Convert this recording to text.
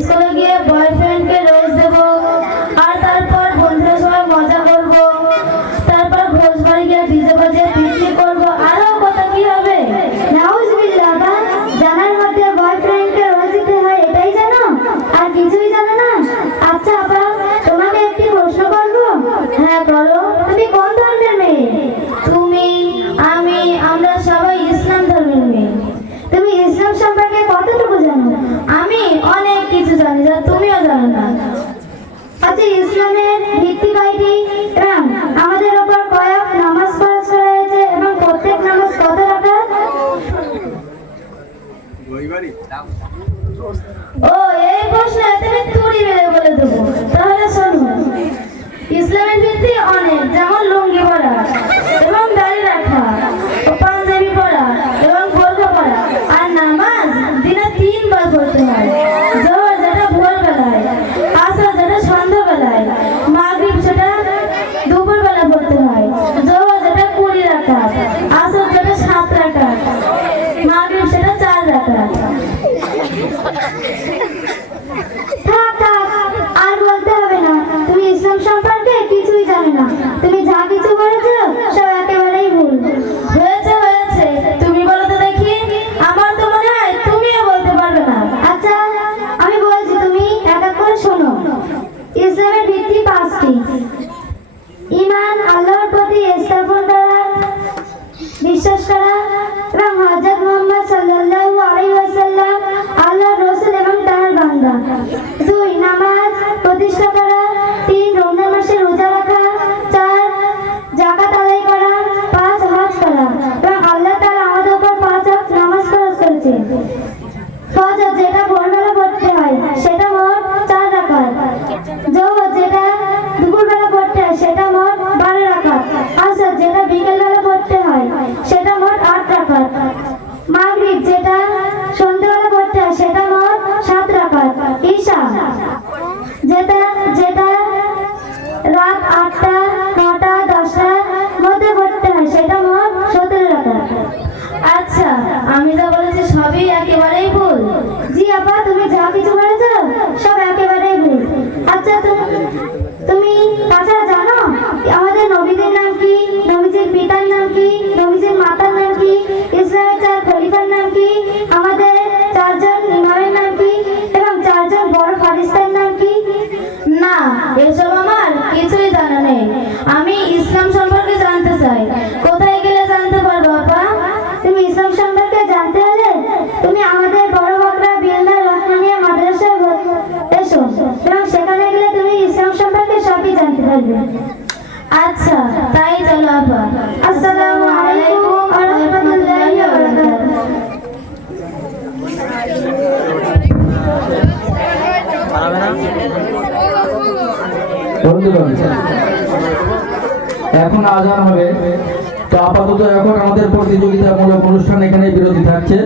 স্কুলে ইসলামের বিশ্বাস করা এবং হজরত মোহাম্মদ সাল্লাল্লাহু আলাইহি ওয়াসাল্লাম আল্লাহর রাসূল এবং তার বান্দা দুই নামাজ আমি যা বলেছি সবই একেবারেই ভুল। জি আপা, তুমি যা কিছু বলেছ, সব একেবারেই ভুল। আচ্ছা তুমি তুমি তাছাড়া জানো, আমাদের নবীদের নাম কি? নবীজির পিতার নাম কি? নবীজির মাতার নাম কি? ইসলামের চার খলিফার নাম কি? আমাদের চারজন ইমামের নাম কি? এবং চারজন বড় ফারিস্তার নাম কি? না, এসব আমার কিছুই জানা নেই। আমি ইসলাম সম্পর্কে জানতে চাই। পারবে আচ্ছা তাই চলো আপা আসসালামু আলাইকুম ওয়া রাহমাতুল্লাহি ওয়া এখন আজান হবে। তো আপাতত এখন আমাদের প্রতিযোগিতামূলক অনুষ্ঠান এখানে বিরতি থাকছে।